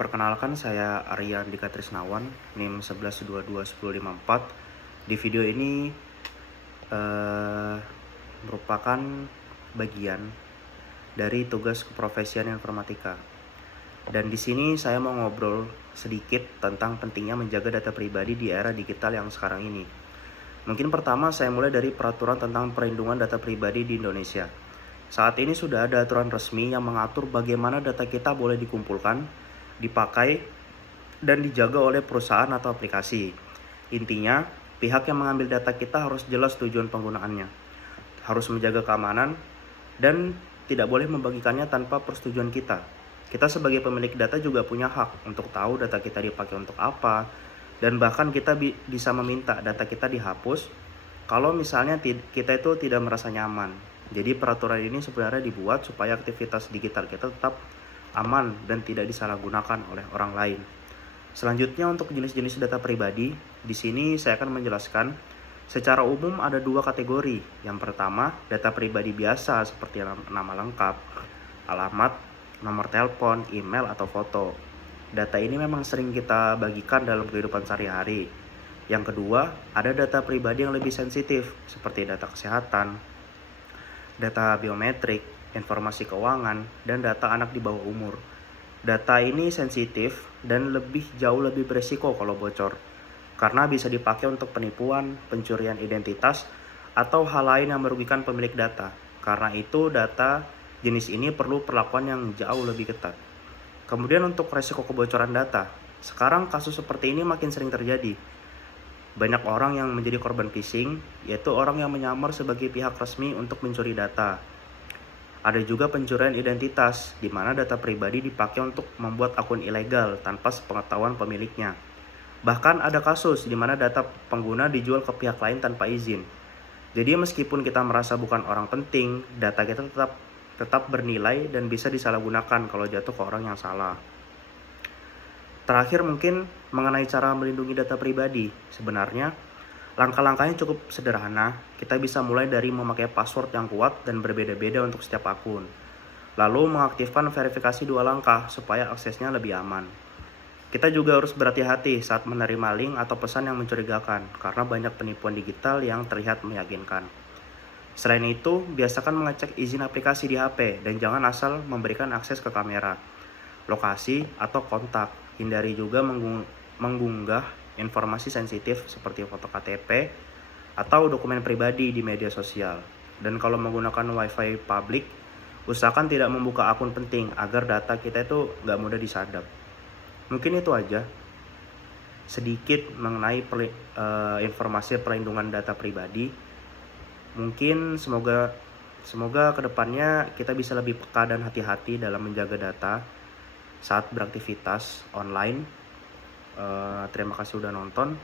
Perkenalkan, saya Arya Andika Trisnawan, NIM 11221054. Di video ini eh, merupakan bagian dari tugas keprofesian informatika. Dan di sini saya mau ngobrol sedikit tentang pentingnya menjaga data pribadi di era digital yang sekarang ini. Mungkin pertama saya mulai dari peraturan tentang perlindungan data pribadi di Indonesia. Saat ini sudah ada aturan resmi yang mengatur bagaimana data kita boleh dikumpulkan, dipakai, dan dijaga oleh perusahaan atau aplikasi. Intinya, pihak yang mengambil data kita harus jelas tujuan penggunaannya, harus menjaga keamanan, dan tidak boleh membagikannya tanpa persetujuan kita. Kita sebagai pemilik data juga punya hak untuk tahu data kita dipakai untuk apa, dan bahkan kita bisa meminta data kita dihapus kalau misalnya kita itu tidak merasa nyaman. Jadi peraturan ini sebenarnya dibuat supaya aktivitas digital kita tetap aman dan tidak disalahgunakan oleh orang lain. Selanjutnya, untuk jenis-jenis data pribadi, di sini saya akan menjelaskan secara umum ada dua kategori. Yang pertama, data pribadi biasa seperti nama lengkap, alamat, nomor telepon, email, atau foto. Data ini memang sering kita bagikan dalam kehidupan sehari-hari. Yang kedua, ada data pribadi yang lebih sensitif seperti data kesehatan, data biometrik, informasi keuangan, dan data anak di bawah umur. Data ini sensitif dan jauh lebih beresiko kalau bocor, karena bisa dipakai untuk penipuan, pencurian identitas, atau hal lain yang merugikan pemilik data. Karena itu, data jenis ini perlu perlakuan yang jauh lebih ketat. Kemudian untuk resiko kebocoran data, sekarang kasus seperti ini makin sering terjadi. Banyak orang yang menjadi korban phishing, yaitu orang yang menyamar sebagai pihak resmi untuk mencuri data. Ada juga pencurian identitas, di mana data pribadi dipakai untuk membuat akun ilegal tanpa sepengetahuan pemiliknya. Bahkan ada kasus di mana data pengguna dijual ke pihak lain tanpa izin. Jadi meskipun kita merasa bukan orang penting, data kita tetap bernilai dan bisa disalahgunakan kalau jatuh ke orang yang salah. Terakhir, mungkin mengenai cara melindungi data pribadi. Sebenarnya, langkah-langkahnya cukup sederhana. Kita bisa mulai dari memakai password yang kuat dan berbeda-beda untuk setiap akun. Lalu mengaktifkan verifikasi 2 langkah supaya aksesnya lebih aman. Kita juga harus berhati-hati saat menerima link atau pesan yang mencurigakan, karena banyak penipuan digital yang terlihat meyakinkan. Selain itu, biasakan mengecek izin aplikasi di HP dan jangan asal memberikan akses ke kamera, lokasi, atau kontak. Hindari juga mengunggah informasi sensitif seperti foto KTP atau dokumen pribadi di media sosial. Dan kalau menggunakan WiFi publik, usahakan tidak membuka akun penting agar data kita itu nggak mudah disadap. Mungkin itu aja sedikit mengenai informasi perlindungan data pribadi. Mungkin semoga kedepannya kita bisa lebih peka dan hati-hati dalam menjaga data saat beraktivitas online. Terima kasih udah nonton.